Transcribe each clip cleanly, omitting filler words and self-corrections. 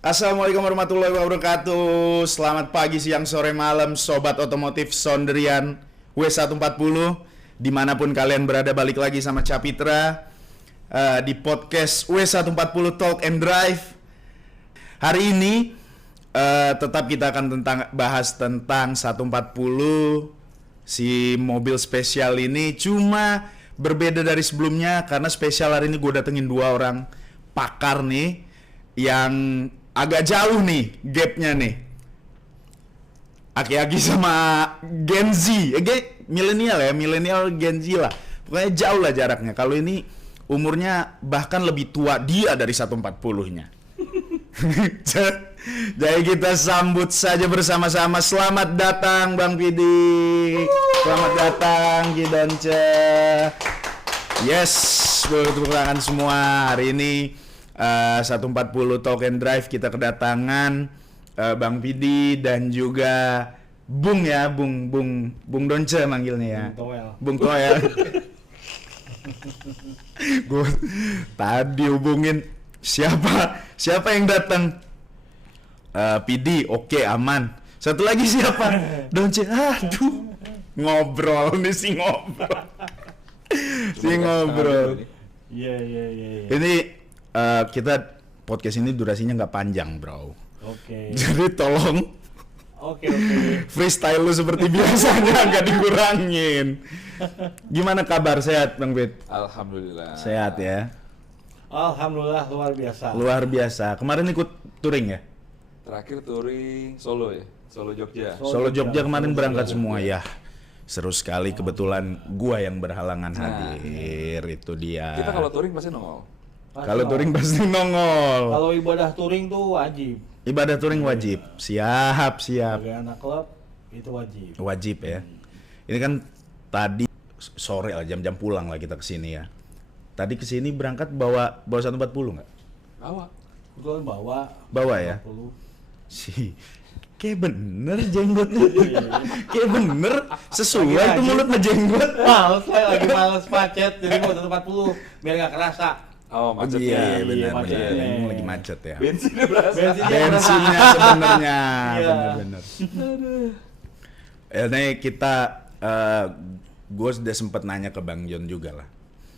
Assalamualaikum warahmatullahi wabarakatuh. Selamat pagi, siang, sore, malam, sobat otomotif Sondrian W140. Dimanapun kalian berada, balik lagi sama Capitra di podcast W140 Talk and Drive. Hari ini tetap kita akan bahas tentang 140, si mobil spesial ini. Cuma berbeda dari sebelumnya karena spesial hari ini gue datengin dua orang pakar nih yang agak jauh nih gapnya nih. Aki-aki sama Gen Z, milenial Gen Z lah. Pokoknya jauh lah jaraknya. Kalau ini umurnya bahkan lebih tua dia dari 140-nya. Jadi kita sambut saja bersama-sama. Selamat datang Bang Pidi. Selamat datang Kidonce. Yes, tepuk tangan semua. Hari ini 140 Talk and Drive kita kedatangan Bang Pidi dan juga Bung Donce manggilnya ya. Bung Toel. Gue tadi hubungin siapa yang datang. Pidi, oke, aman. Satu lagi siapa? Donce. Aduh, ngobrol. Iya. Ini kita podcast ini durasinya nggak panjang, bro. Oke. Jadi tolong. Oke. Freestyle lu seperti biasanya agak dikurangin. Gimana kabar, sehat Bang Bet? Alhamdulillah. Sehat ya. Alhamdulillah luar biasa. Luar biasa. Kemarin ikut touring ya? Terakhir touring Solo ya, Solo Jogja. Solo Jogja kemarin berangkat semua ya. Seru sekali, kebetulan gua yang berhalangan hadir. Itu dia. Kita kalau touring pasti nongol. Kalau touring pasti nongol. Kalau ibadah touring tuh wajib. Ibadah touring wajib. Siap. Sebagai anak klub itu wajib. Wajib ya. Ini kan tadi sore lah, jam-jam pulang lah kita kesini ya. Tadi kesini berangkat bawa 140 nggak? Bawa. Kebetulan Bawa ya. 40. Kayak bener jenggotnya. Kayak bener sesuai tuh mulut ngejenggot. Lagi males macet jadi gua 140 biar nggak kerasa. Oh, Iya, macetnya. benar. macetnya. Ini lagi macet ya. Bensinnya berasa. Bensinnya sebenarnya. Iya. Bener. Ini kita gue sudah sempat nanya ke Bang John juga lah.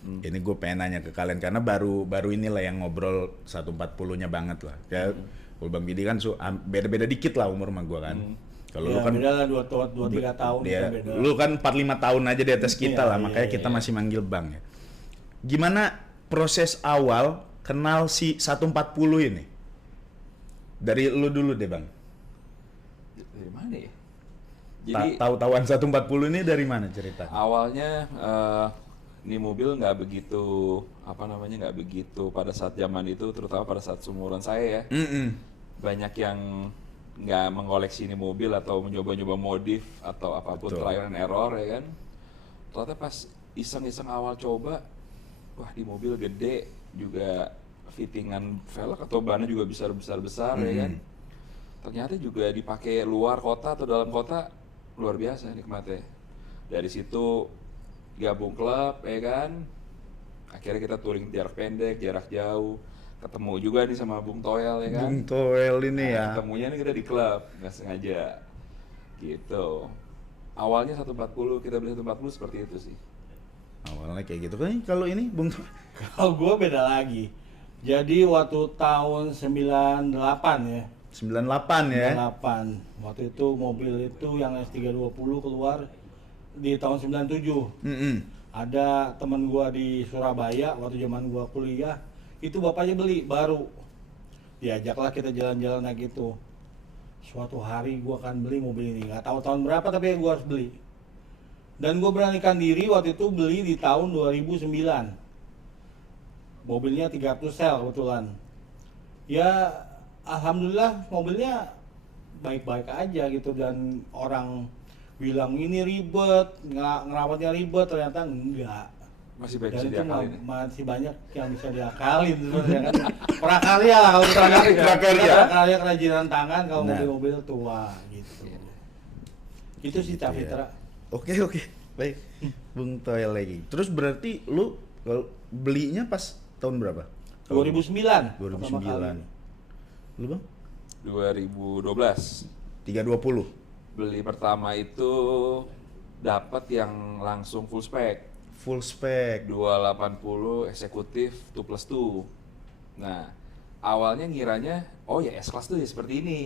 Ini gue pengen nanya ke kalian karena baru inilah yang ngobrol 140-nya banget lah. Kayak Bang Bidi kan beda-beda dikit lah umur sama gue kan. Kalau Ya, lu kan beda lah 2-3 tahun dia, beda. lu kan 4-5 tahun aja di atas kita lah, makanya kita masih manggil Bang ya. Gimana proses awal kenal si 140 ini? Dari lu dulu deh Bang. Dari mana ya? Jadi Tahu-tahuan 140 ini dari mana cerita? awalnya ini mobil nggak begitu nggak begitu pada saat zaman itu, terutama pada saat seumuran saya ya. Banyak yang nggak mengoleksi ini mobil atau mencoba-coba modif atau apapun, Betul. trial and error ya kan. Ternyata pas iseng-iseng awal coba, wah di mobil gede juga, fittingan velg atau bannya juga besar ya kan. Ternyata juga dipakai luar kota atau dalam kota luar biasa nikmatnya. Dari situ gabung klub ya kan. Akhirnya kita touring jarak pendek, jarak jauh. Ketemu juga nih sama Bung Toel ya kan. Bung Toel ini ya. Ketemunya nih kita di klub, nggak sengaja. Gitu. Awalnya 140, kita beli 140 seperti itu sih. Awalnya kayak gitu kan. Kalau ini Bung Toel Kalau gua beda lagi. Jadi waktu tahun 98 ya. 98 ya. 98. Waktu itu mobil itu yang S320 keluar di tahun 97. Ada teman gua di Surabaya waktu zaman gua kuliah, itu bapaknya beli baru. Diajaklah kita jalan-jalan kayak gitu. Suatu hari gua akan beli mobil ini. Nggak tahu tahun berapa tapi gua harus beli. Dan gua beranikan diri waktu itu beli di tahun 2009. Mobilnya 300 sel kebetulan. Ya alhamdulillah mobilnya baik-baik aja gitu, dan orang bilang ini ribet, ngerawatnya ribet, ternyata enggak. Masih baik Dan bisa itu diakalin ya? masih banyak yang bisa diakalin sebenarnya kan. Prakarya lah kalau kita lihat. Prakarya. Prakarya kerajinan tangan kalau Nah. mobil-mobil tua gitu. Itu sih Gitu ya. Cafitra. Oke, baik. Bung Toel lagi. Terus berarti lu kalau belinya pas tahun berapa? 2009. 2009. Lu Bang? 2012. 320. Beli pertama itu dapat yang langsung full spec. Full spec. 280 eksekutif 2+2. Nah, awalnya ngiranya oh ya S-Class tuh ya seperti ini.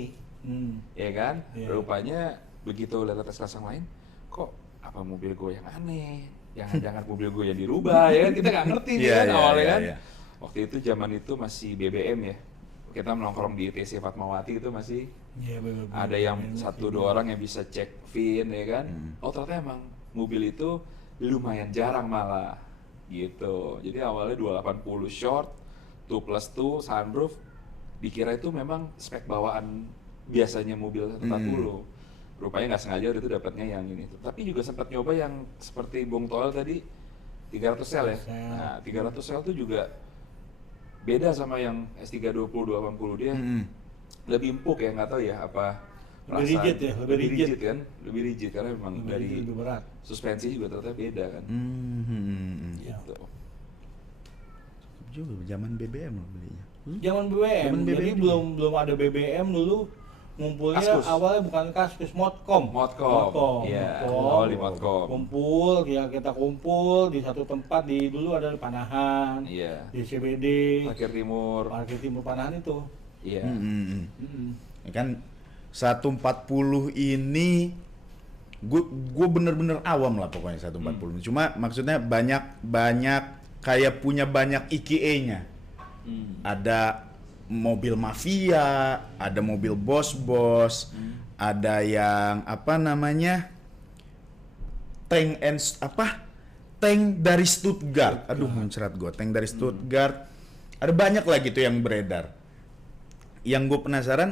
Ya kan? Iya. Rupanya begitu lihat S-Class yang lain, kok apa mobil gue yang aneh? Jangan-jangan mobil gue yang dirubah, ya kan? Kita nggak ngerti nih Iya, kan iya, awalnya iya, kan. iya. Waktu itu zaman itu masih BBM ya. Kita nongkrong di TC Fatmawati itu masih Iya, bener-bener. ada yang satu dua orang yang bisa cek VIN ya kan. Oh ternyata emang mobil itu lumayan jarang malah gitu. Jadi awalnya 280 short, 2+2 sunroof, dikira itu memang spek bawaan biasanya mobil 140. Rupanya nggak sengaja waktu itu dapatnya yang ini. Tapi juga sempat nyoba yang seperti Bung Toel tadi 300 sel ya. Nah 300 sel itu juga beda sama yang S320 280, dia lebih empuk ya, nggak tahu ya apa Lebih rigid ya, lebih rigid kan, lebih rigid karena memang dari lebih berat. suspensi juga ternyata beda kan. Iya. Gitu. Juga zaman BBM loh belinya. Zaman BBM, Zaman jadi BBM belum ada BBM dulu, ngumpulnya Kaskus. awalnya bukan Kaskus, Modcom. Modcom. Iya. Oh, di Modcom. Kumpul, ya kita kumpul di satu tempat, dulu ada di Panahan, Iya. di CBD, Parkir Timur. Parkir Timur Panahan itu. Iya. Ya kan 140 ini gue bener-bener awam lah pokoknya 140. Cuma maksudnya banyak kayak punya banyak IKE-nya. Ada mobil mafia, ada mobil bos-bos, ada yang apa namanya tank dari Stuttgart. Aduh muncrat gue, tank dari Stuttgart. Ada banyak lah gitu yang beredar. Yang gue penasaran,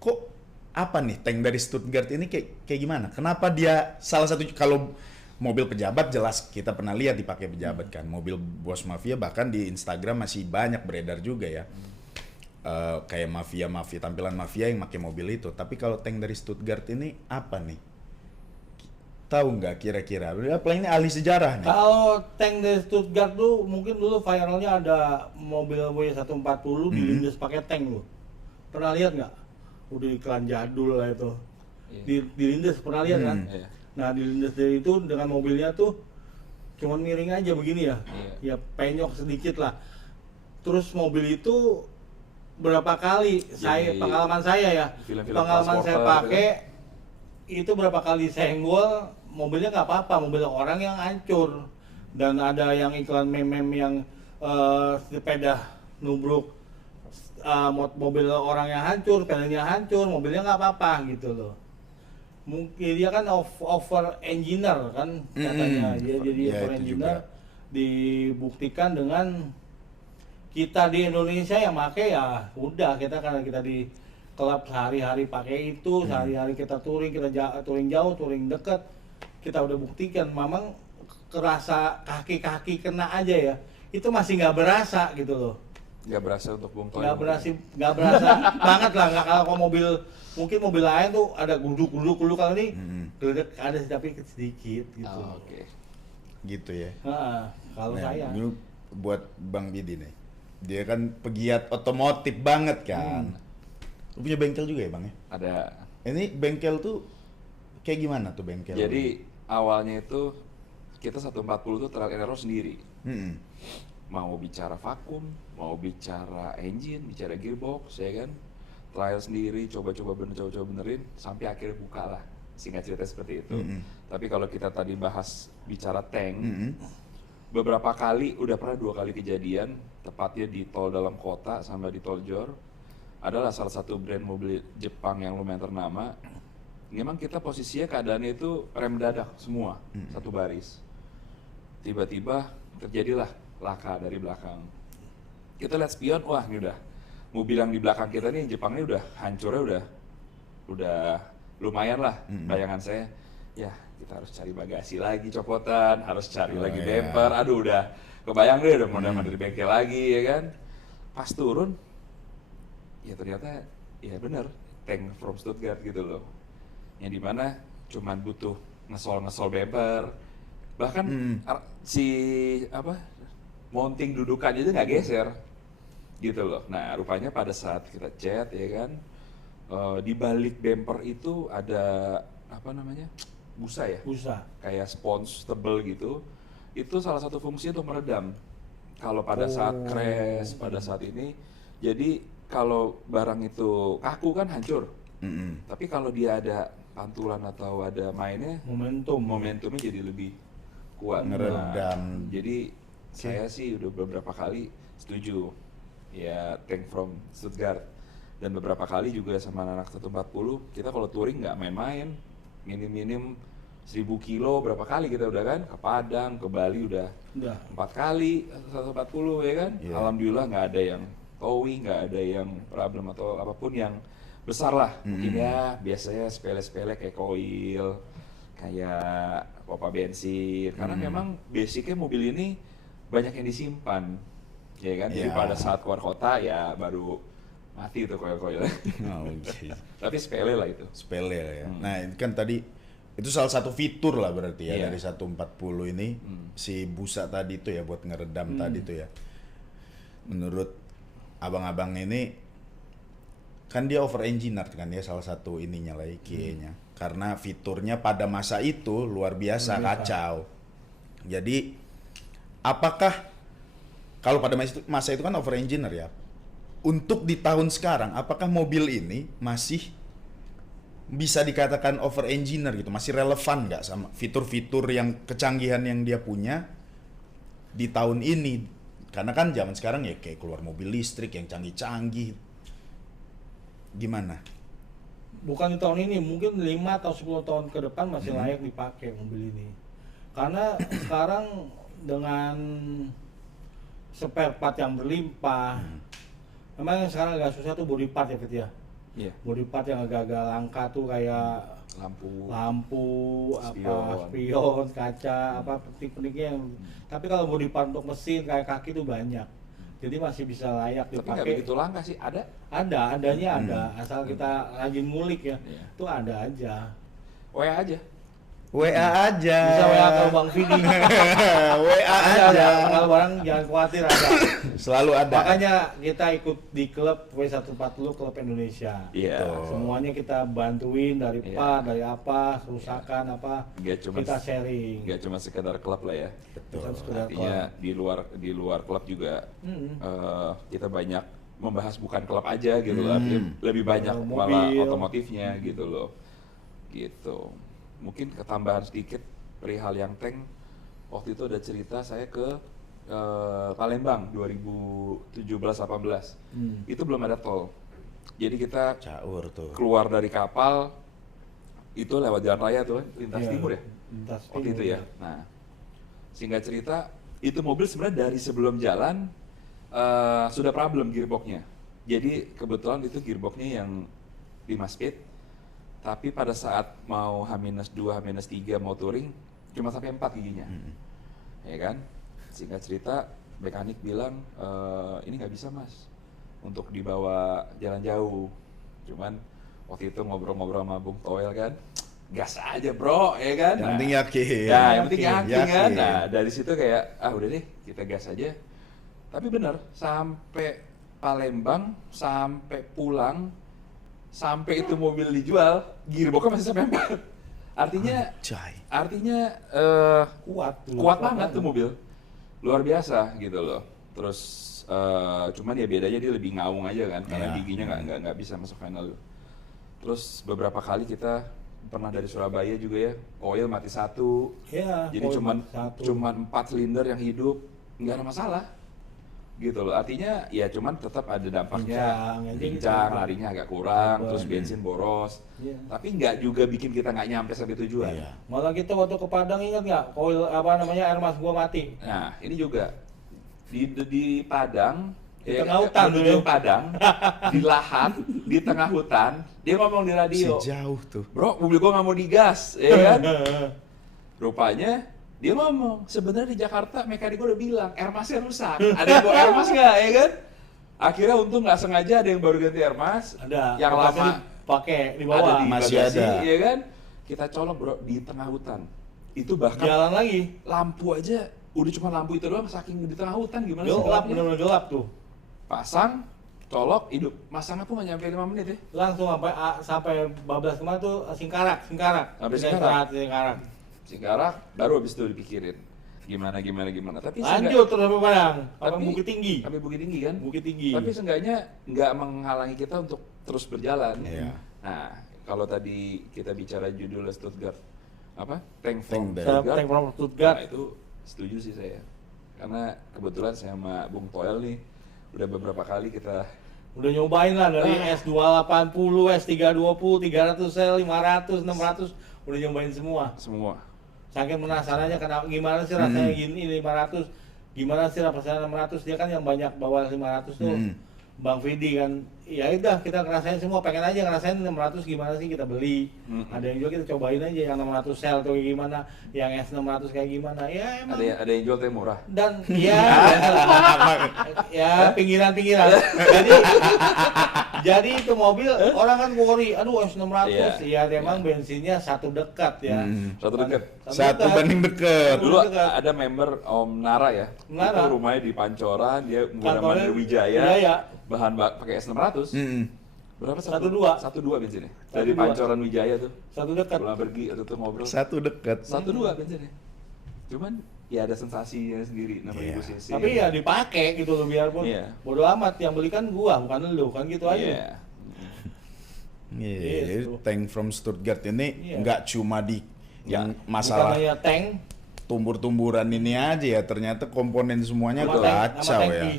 kok apa nih tank dari Stuttgart ini kayak gimana? Kenapa dia salah satu, kalau mobil pejabat jelas kita pernah lihat dipakai pejabat kan, mobil bos mafia bahkan di Instagram masih banyak beredar juga ya. Kayak mafia tampilan mafia yang pakai mobil itu. Tapi kalau tank dari Stuttgart ini apa nih? Tahu nggak kira-kira? Apalagi ini ahli sejarah nih. Kalau tank dari Stuttgart tuh mungkin dulu viralnya ada mobil W140 dilindas pakai tank loh. Pernah lihat nggak? Udah iklan jadul lah itu. Iya. Dilindas pernah lihat kan? Iya. Nah dilindas dari itu dengan mobilnya tuh cuman miring aja begini ya. Iya. Ya penyok sedikit lah. Terus mobil itu berapa kali Jadi, pengalaman saya ya, film-film pengalaman saya transporter pakai itu berapa kali senggol, mobilnya nggak apa-apa, mobil orang yang hancur. Dan ada yang iklan meme-meme yang sepeda nubruk mobil orang yang hancur, pedalnya hancur, mobilnya nggak apa-apa gitu loh. Mungkin dia kan over engineer kan katanya, dia jadi Ya, over itu engineer, dibuktikan dengan kita di Indonesia yang pakai ya udah, kita karena kita di klub sehari-hari pakai itu, sehari-hari kita touring jauh, touring dekat, kita udah buktikan memang kerasa kaki-kaki kena aja ya, itu masih nggak berasa gitu loh. Nggak berasa untuk Bung Toel. Nggak berasa banget lah, nggak kalau mobil, mungkin mobil lain tuh ada gulung kalau ini geledek ada tapi sedikit gitu. Oh, oke. Gitu ya. Kalau Nah, saya ini buat Bang Bidi nih. Dia kan pegiat otomotif banget kan. Lu punya bengkel juga ya Bang ya? Ada. Ini bengkel tuh kayak gimana tuh bengkel? Jadi awalnya itu kita 140 tuh trial and error sendiri. Mau bicara vakum, mau bicara engine, bicara gearbox, ya kan? Trial sendiri, coba-coba benerin, sampai akhirnya buka lah. Singkat cerita seperti itu. Tapi kalau kita tadi bahas bicara tank, beberapa kali, udah pernah 2 kali kejadian, tepatnya di tol dalam kota sama di tol Jor, adalah salah satu brand mobil Jepang yang lumayan ternama. Memang kita posisinya keadaannya itu rem dadak semua, satu baris. Tiba-tiba terjadilah laka dari belakang. Kita lihat spion, wah ini udah mobil yang di belakang kita nih Jepang ini udah hancurnya udah lumayan lah. Bayangan saya, ya kita harus cari bagasi lagi copotan, harus cari lagi bumper. Aduh udah kebayang deh udah mau dari bengkel lagi ya kan. Pas turun, ya ternyata ya bener tank from Stuttgart gitu loh. Yang dimana cuman butuh ngesol bumper. Bahkan si mounting dudukannya itu nggak geser gitu loh. Nah rupanya pada saat kita chat ya kan, Di balik bumper itu ada apa namanya, busa ya, Busa. kayak spons tebel gitu. Itu salah satu fungsinya untuk meredam kalau pada saat crash, pada saat ini. Jadi kalau barang itu kaku kan hancur. Tapi kalau dia ada pantulan atau ada mainnya, momentumnya jadi lebih kuat. Ngeredam. Jadi saya sih udah beberapa kali setuju ya tank from Stuttgart, dan beberapa kali juga sama anak 140 kita kalau touring nggak main-main, minim 1000 kilo berapa kali kita udah kan, ke Padang, ke Bali udah 4 kali 140 ya kan. Iya. Alhamdulillah nggak ada yang towing, nggak ada yang problem atau apapun yang besar lah. Mungkin ya biasanya sepele-sepele kayak koil, kayak pompa bensin, karena memang basicnya mobil ini banyak yang disimpan ya kan. Jadi Iya. pada saat keluar kota ya baru mati tuh koil-koilnya. Oh, okay. Tapi sepele lah itu. Sepele lah ya. Nah, ini kan tadi itu salah satu fitur lah berarti ya Iya. dari 140 ini, si busa tadi itu ya buat ngeredam tadi itu ya. Menurut abang-abang ini kan dia over engineered kan ya, salah satu ininya lah IKE-nya. Karena fiturnya pada masa itu luar biasa kacau. Jadi apakah kalau pada masa itu kan over engineer ya. Untuk di tahun sekarang, apakah mobil ini masih bisa dikatakan over engineer gitu, masih relevan nggak sama fitur-fitur yang kecanggihan yang dia punya di tahun ini? Karena kan zaman sekarang ya kayak keluar mobil listrik yang canggih-canggih. Gimana? Bukan di tahun ini, mungkin 5 atau 10 tahun ke depan masih layak dipakai mobil ini. Karena sekarang dengan spare part yang berlimpah, memang yang sekarang agak susah tuh body part ya Fit ya. Iya. Body part yang agak-agak langka tuh kayak lampu, spion, kaca, apa penting-pentingnya yang. Tapi kalau body part untuk mesin kayak kaki tuh banyak. Jadi masih bisa layak Tapi nggak dipakai. begitu langka sih, ada. Adanya ada, asal kita rajin ngulik ya. Iya. Itu ada aja. WA aja. WA aja. Bisa WA ke Bang Vidi. WA Ada, aja. kalau barang jangan khawatir ada. Selalu ada. Makanya kita ikut di klub W140 Klub Indonesia. Iya. Semuanya kita bantuin dari Iya. part, dari apa, kerusakan apa, Nggak cuma kita sharing. nggak cuma sekedar klub lah ya. Bukan sekedar Artinya di luar klub juga kita banyak membahas bukan klub aja gitu loh. Artinya lebih banyak Mobil. malah otomotifnya gitu loh. Gitu. Mungkin ketambahan sedikit perihal yang tank. Waktu itu ada cerita saya ke Palembang 2017-18. Itu belum ada tol. Jadi kita Caur tuh. keluar dari kapal itu lewat jalan raya tuh, lintas Iya, timur ya. lintas Waktu timur, itu ya. Nah, singkat cerita, itu mobil sebenarnya dari sebelum jalan sudah problem gearboxnya. Jadi kebetulan itu gearboxnya yang 5 speed. Tapi pada saat mau H-2, H-3 mau touring, cuma sampai 4 giginya. Ya kan? Singkat cerita, mekanik bilang, ini nggak bisa mas, untuk dibawa jalan jauh. Cuman waktu itu ngobrol-ngobrol sama Bung Toel kan, gas aja bro, ya kan? Yang penting yakin. Ya, yang penting yakin kan? Yakin. Nah, dari situ kayak, udah deh, kita gas aja. Tapi bener, sampai Palembang, sampai pulang, sampai itu mobil dijual, gearboxnya masih sampai 4. Artinya kuat banget tuh mobil, luar biasa gitu loh. Terus cuman ya bedanya dia lebih ngaung aja kan, karena Iya. giginya nggak bisa masuk final. Terus beberapa kali kita pernah dari Surabaya juga ya, oil mati 1. Iya, Jadi poin cuman 1. 4 silinder yang hidup, nggak ada masalah gitu loh. Artinya ya cuman tetap ada dampaknya, Bincang, larinya agak kurang, Betul. terus bensin boros. Iya. Tapi nggak juga bikin kita nggak nyampe sampai tujuan. Iya. Malah kita waktu ke Padang ingat nggak, koil apa namanya air mas gua mati. Nah ini juga di Padang, Di tengah hutan menuju dulu. Padang, di lahan, di tengah hutan, dia ngomong di radio, Sejauh tuh. bro mobil gua nggak mau digas, ya kan? Rupanya dia ngomong, sebenarnya di Jakarta mekanik gua udah bilang airmasnya rusak, ada yang bawa airmas nggak, ya kan? Akhirnya untung nggak sengaja ada yang baru ganti airmas, Ada. yang lama pakai di ada bawah. di Masih bagasi, ada. ya kan? Kita colok bro di tengah hutan, itu bahkan Jalan lagi. lampu aja udah cuma lampu itu doang, saking di tengah hutan gimana sih Gelap, gelapnya? benar-benar gelap tuh. Pasang, colok, hidup. Masangnya pun nggak nyampe 5 menit ya. Langsung sampai bablas kemarin tuh Singkarak. Sampai Singkarak. Singkarak, baru habis itu dipikirin gimana. Tapi Lanjut terus sampai Padang, sampai tapi- Bukit Tinggi. Sampai Bukit Tinggi kan. Bukit Tinggi. Tapi seenggaknya nggak menghalangi kita untuk terus berjalan. Iya. Nah, kalau tadi kita bicara judul Stuttgart, apa? Tank Tank from dari- Stuttgart. Tank from Stuttgart. Nah, itu setuju sih saya. Karena kebetulan saya sama Bung Toel nih udah beberapa kali kita Udah nyobain lah dari S280, S320, 300 sel, 500, 600, udah nyobain semua. semua. Saking penasarannya gimana sih rasanya gini 500, gimana sih rasanya 600, dia kan yang banyak bawa 500 tuh. Bang Vidi kan, ya udah kita ngerasain semua, pengen aja ngerasain 600 gimana sih kita beli. Ada yang juga kita cobain aja yang 600 sel tuh kayak gimana, yang S600 kayak gimana. Ya emang. Ada yang jual teh murah. Dan ya ya pinggiran-pinggiran. Jadi itu mobil orang kan worry, aduh S600 ya memang bensinnya satu dekat ya. Satu dekat. Satu banding deket. Dulu dekat. ada member Om Nara ya. Nara. Itu rumahnya di Pancoran, dia menggunakan Kantornya Mandar Wijaya. Wijaya. Bahan pakai S600. Berapa? 1,2. 1,2 bensinnya. Dari 1,2. Pancoran Wijaya tuh. Satu dekat. Pulang pergi atau tuh ngobrol. Satu dekat. 1,2 bensinnya. Cuman ya ada sensasinya sendiri 6.000 Iya. cc. Tapi ya dipakai gitu loh biarpun Iya. bodo amat, yang beli kan gua bukan lu kan gitu aja. Iya. Iya, Gitu. tank from Stuttgart ini Iya. nggak cuma di yang Bukan masalah hanya tank tumbur-tumburan ini aja ya, ternyata komponen semuanya sama kacau ya. tangki.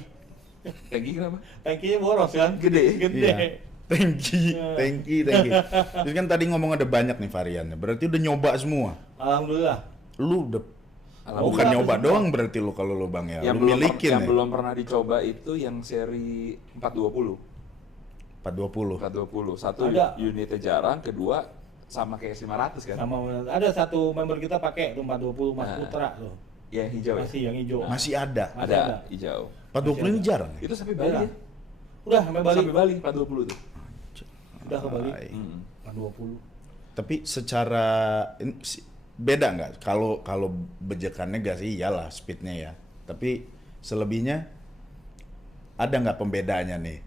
Tangki kenapa? Tangkinya boros kan? Gede. Gede. Iya. Tangki, Iya. tangki. Terus kan tadi ngomong ada banyak nih variannya. Berarti udah nyoba semua. Alhamdulillah. Lu udah Alhamdulillah. bukan nyoba semua. doang berarti lu kalau lu Bang ya. Yang Lu milikin yang ya. belum pernah dicoba itu yang seri 420. 420. 420. Satu Ada. unitnya jarang, kedua sama kayak S500 kan. Sama ada satu member kita pakai tuh 420 Mas Nah. Putra tuh. Yang hijau ya? Masih yang hijau. Masih ada. Masih Ada ada. hijau. 420 ini jarang ya? Itu sampai Bali Ada. ya? Udah sampai Bali. Sampai Bali 420 tuh. Udah ke Bali. Ay. 420. Tapi secara beda nggak? Kalau bejekannya gak sih, iyalah speednya ya. Tapi selebihnya ada nggak pembedanya nih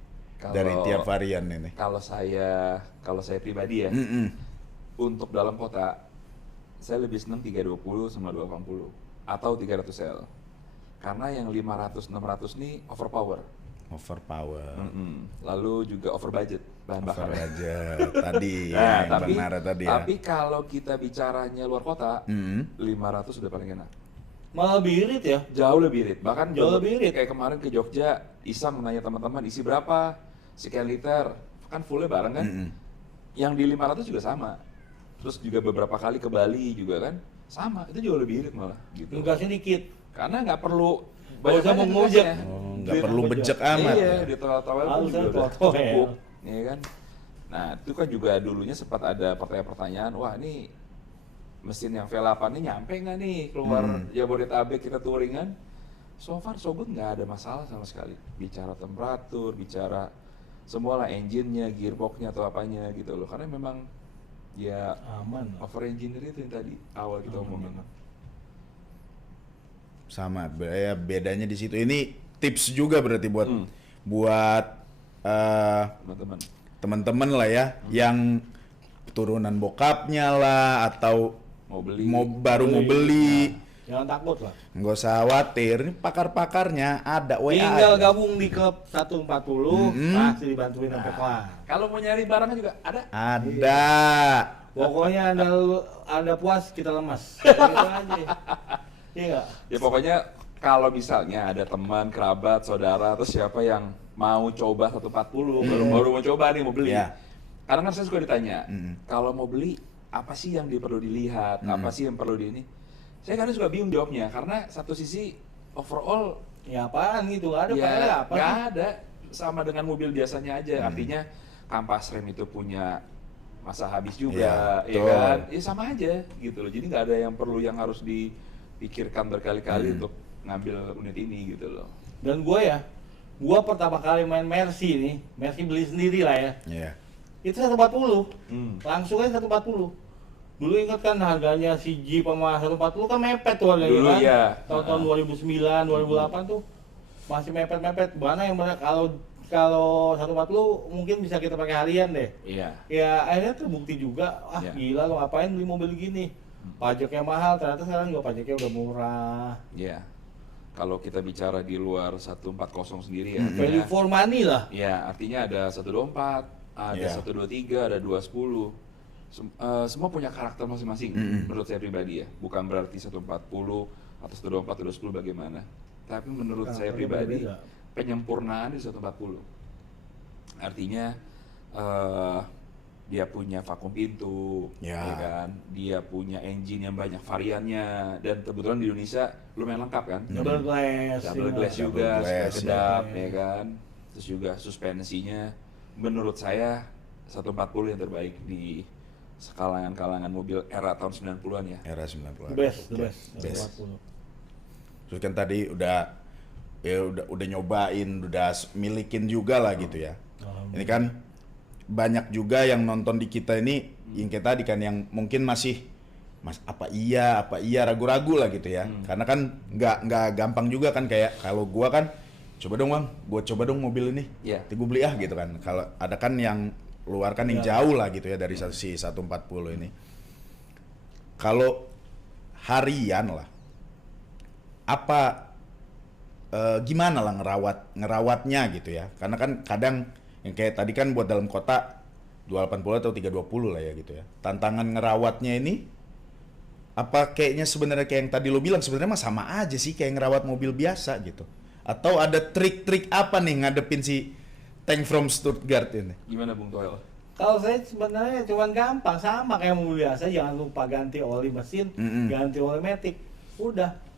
dari tiap varian ini? Kalau saya pribadi ya, untuk dalam kota saya lebih senang 320 sama 280 atau 300 L. Karena yang 500 600 nih overpower. Overpower. Lalu juga over budget bahan Over bakar. aja tadi Nah, ya, yang tapi Bang Nara tadi ya. tapi kalau kita bicaranya luar kota, 500 sudah paling enak. Malah lebih irit ya. Jauh lebih irit. Bahkan Jauh lebih irit. kayak kemarin ke Jogja, Isam menanya teman-teman isi berapa, sekian liter, kan fullnya bareng kan. Yang di 500 juga sama. Terus juga beberapa kali ke Bali juga kan sama, itu jauh lebih irit malah gitu. Ngegasnya dikit. Karena nggak perlu Nggak usah banyak mengojek. ngegasnya. Oh, nggak Beda perlu aja. bejek amat Iya, ya. di towel-towel pun Harusnya juga udah towel-towel. cukup, ya kan. Nah, itu kan juga dulunya sempat ada pertanyaan-pertanyaan, wah ini mesin yang V8 ini nyampe nggak nih keluar Jabodetabek kita touringan? So far so good, nggak ada masalah sama sekali. Bicara temperatur, bicara semua lah, engine-nya, gearbox-nya atau apanya gitu loh. Karena memang ya Aman. over engineer itu yang tadi awal kita omongin. Sama, ya bedanya di situ. Ini tips juga berarti buat Teman-teman. teman-teman lah ya, yang turunan bokapnya lah atau Mau beli. baru mau beli. Jangan takut lah. Nggak usah khawatir, ini pakar-pakarnya ada, WA Tinggal ada. gabung di klub 140, pasti dibantuin sampai kelar. Kalau mau nyari barangnya juga ada. Ada. Pokoknya anda puas, kita lemas. Gitu aja. Iya nggak? Ya pokoknya kalau misalnya ada teman, kerabat, saudara atau siapa yang mau coba 140, baru mau coba nih mau beli. Ya. Karena kan saya suka ditanya, kalau mau beli apa sih yang perlu dilihat, apa sih yang perlu di ini? Saya kadang suka bingung jawabnya karena satu sisi overall Ya apaan gitu, nggak ada ya PR apa nggak sih? ada, sama dengan mobil biasanya aja. Artinya kampas rem itu punya masa habis juga, Iya, ya betul. kan? Ya sama aja gitu loh. Jadi nggak ada yang perlu yang harus dipikirkan berkali-kali untuk ngambil unit ini gitu loh. Dan gua pertama kali main Mercy nih, Mercy beli sendiri lah ya. Iya. Itu 140, Hmm. langsung aja 140. Dulu ingat kan harganya si Jeep sama 140 kan mepet tuh harganya Dulu kan. iya. Tahun 2009, 2008 tuh masih mepet-mepet. Mana yang benar kalau kalau 140 mungkin bisa kita pakai harian deh. Iya. Ya akhirnya terbukti juga, Iya. gila lo ngapain beli mobil gini? Pajaknya mahal, ternyata sekarang juga pajaknya udah murah. Iya. Kalau kita bicara di luar 140 sendiri ya, Value artinya, for money lah. ya artinya ada 124, ada Iya. 123, ada 210. Semua punya karakter masing-masing menurut saya pribadi ya. Bukan berarti 140 atau 124 atau 210 bagaimana. Tapi menurut saya Karakternya pribadi berbeda. penyempurnaan di 140. Artinya dia punya vakum pintu, Ya. ya kan? Dia punya engine yang banyak variannya, dan kebetulan di Indonesia lumayan lengkap kan? Double glass. Double ya. glass juga, Double glass, supaya kedap, ya. ya kan? Terus juga suspensinya, menurut saya 140 yang terbaik di kalangan mobil era tahun 90-an ya. Era 90-an. The best, the Oke. best. Best. 140. Terus kan tadi udah nyobain, udah milikin juga lah gitu ya. Ini kan banyak juga yang nonton di kita ini yang kayak tadi kan yang mungkin masih apa iya ragu-ragu lah gitu ya. Karena kan nggak gampang juga kan, kayak kalau gua kan coba dong Bang, gua coba dong mobil ini. Iya. Nanti gua beli gitu kan. Kalau ada kan yang luar kan yang Iya. jauh lah gitu ya dari si 140 ini. Kalau harian lah, apa gimana lah ngerawatnya gitu ya, karena kan kadang yang kayak tadi kan buat dalam kota 280 atau 320 lah ya gitu ya, tantangan ngerawatnya ini apa kayaknya sebenarnya kayak yang tadi lo bilang sebenarnya mah sama aja sih kayak ngerawat mobil biasa gitu, atau ada trik-trik apa nih ngadepin si tank from Stuttgart ini? Gimana Bung Toel? Kalau saya sebenarnya cuma gampang, sama kayak mobil biasa, jangan lupa ganti oli mesin, ganti oli matic, udah.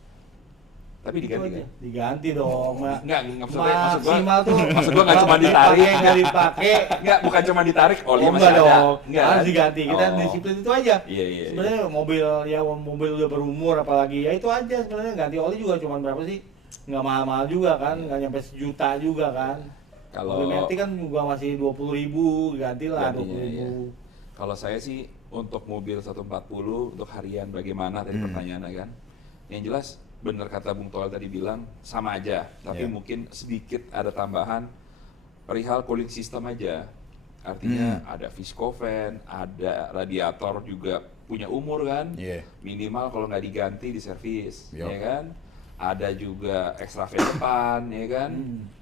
Tapi Itu diganti aja. kan? Diganti dong. Enggak, maksud gua Maksimal tuh. maksud gua nggak cuma ditarik. Nggak dipakai. Enggak, bukan cuma ditarik, oli Oh, masih enggak ada. dong. Enggak. Harus diganti. Kita Oh. disiplin itu aja. Iya, iya. Sebenarnya mobil udah berumur apalagi ya itu aja sebenarnya, ganti oli juga cuma berapa sih? Nggak mahal-mahal juga kan, nggak nyampe sejuta juga kan. Kalau Oli matic kan juga masih 20.000, gantilah gantinya, 20.000. iya. Kalau saya sih untuk mobil 140 untuk harian bagaimana tadi pertanyaannya kan. Yang jelas benar kata Bung Toel tadi bilang sama aja, tapi Iya. mungkin sedikit ada tambahan perihal cooling system aja. Artinya ada viscofen, ada radiator juga punya umur kan. Iya. Minimal kalau nggak diganti di servis, Yup. ya kan. Ada juga extra fan depan, ya kan.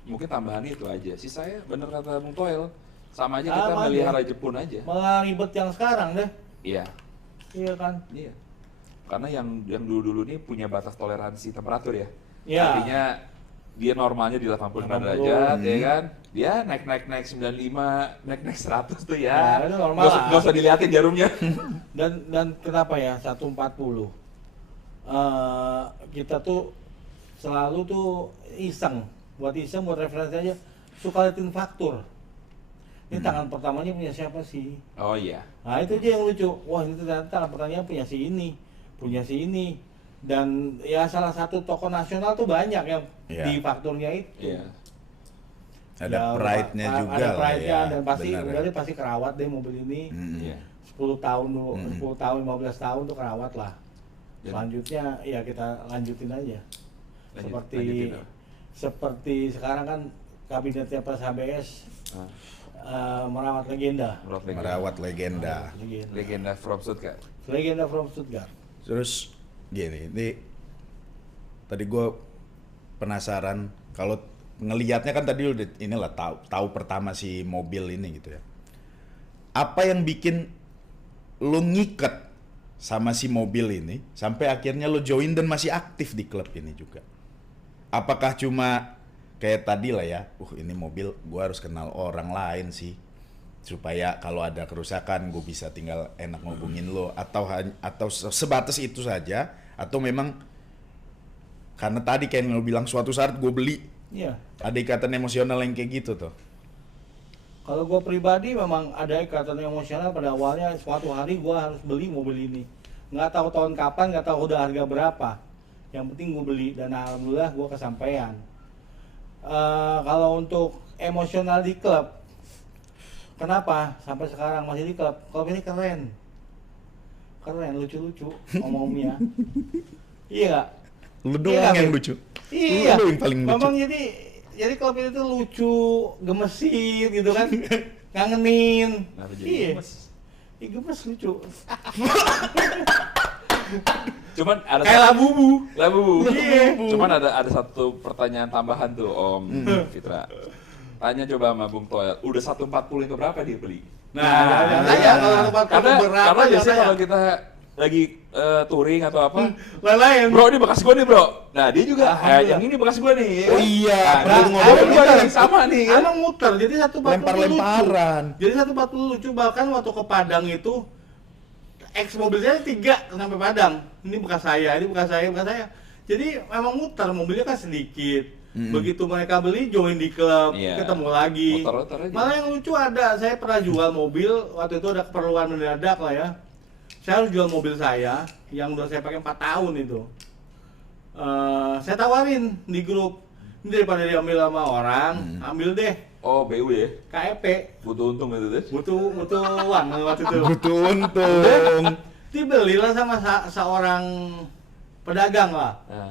Mungkin tambahan itu aja. Sih saya benar kata Bung Toel, sama aja kita Sama aja. melihara Jepun aja. Malah ribet yang sekarang deh. Iya. Iya kan? Iya. Karena yang dulu-dulu ini punya batas toleransi temperatur ya. Iya. Artinya dia normalnya di 85 derajat, ya kan? Dia naik 95, naik 100 tuh Ya, ya. itu normal lah. Nggak usah dilihatin jarumnya. Dan kenapa ya 140? Kita tuh selalu tuh iseng buat referensi aja, suka liatin faktur. Ini tangan pertamanya punya siapa sih? Oh iya. Nah itu aja yang lucu. Wah ini ternyata tangan pertamanya punya si ini. Dan ya salah satu tokoh nasional tuh banyak yang Iya. di fakturnya itu. Iya. Ada Ya, pride-nya juga ada lah pride-nya, ya. dan pasti benar udah ya. deh pasti kerawat deh mobil ini. Iya. 10 tahun dulu, 10 tahun 15 tahun tuh kerawat lah. Dan- Selanjutnya ya kita lanjutin aja. Lanjutin apa? Seperti sekarang kan kabinetnya Pres HBS merawat legenda. Merawat legenda. Legenda from Stuttgart. Legenda from Stuttgart. Terus gini, ini tadi gue penasaran kalau ngelihatnya kan tadi udah inilah tahu pertama si mobil ini gitu ya. Apa yang bikin lo ngiket sama si mobil ini sampai akhirnya lo join dan masih aktif di klub ini juga? Apakah cuma kayak tadi lah ya, ini mobil gue harus kenal orang lain sih supaya kalau ada kerusakan gue bisa tinggal enak ngubungin lo, atau sebatas itu saja, atau memang karena tadi kayak lo bilang suatu saat gue beli, Iya. ada ikatan emosional yang kayak gitu tuh. Kalau gue pribadi memang ada ikatan emosional pada awalnya, suatu hari gue harus beli mobil ini. Nggak tahu tahun kapan, nggak tahu udah harga berapa. Yang penting gue beli dan alhamdulillah gue kesampaian. Kalau untuk emosional di klub, kenapa sampai sekarang masih di klub? Klub ini keren, lucu-lucu ngomongnya. Iya nggak? Lu Iya, doang yang Bim. lucu. Iya. Lu yang paling lucu. Memang jadi jadi klub ini tuh lucu, gemesin gitu kan, ngangenin. Kenapa jadi Iya. gemes? Iya gemes lucu. Cuman ada Kayak Labubu. Iya. Cuman ada satu pertanyaan tambahan tuh Om Fitra. Tanya coba sama Bung Toel, udah 140 itu berapa dia beli? Nah, tanya kalau tempat Karena berapa biasanya tanya. kalau kita lagi touring atau apa, Lain. bro ini bekas gua nih bro. Nah dia juga, Alhamdulillah. yang ini bekas gua nih. Oh iya, Nah, baru nah, ngobrol gua kita. yang sama nih kan. Emang muter, jadi 140 Lempar-lemparan. lucu. Jadi 140 lucu, bahkan waktu ke Padang itu X mobilnya 3 sampai Padang. Ini bekas saya, ini bekas saya, bekas saya. Jadi memang muter, mobilnya kan sedikit. Begitu mereka beli, join di klub, Iya. ketemu lagi. Muter-muter aja. Malah yang lucu ada, saya pernah jual mobil, waktu itu ada keperluan mendadak lah ya. Saya harus jual mobil saya, yang udah saya pakai 4 tahun itu. Saya tawarin di grup, ini daripada diambil sama orang, ambil deh, Oh BU ya, KEP. butuh untung itu deh. Butuh uang waktu itu. Butuh untung. Dibelilah sama seorang pedagang lah. Nah,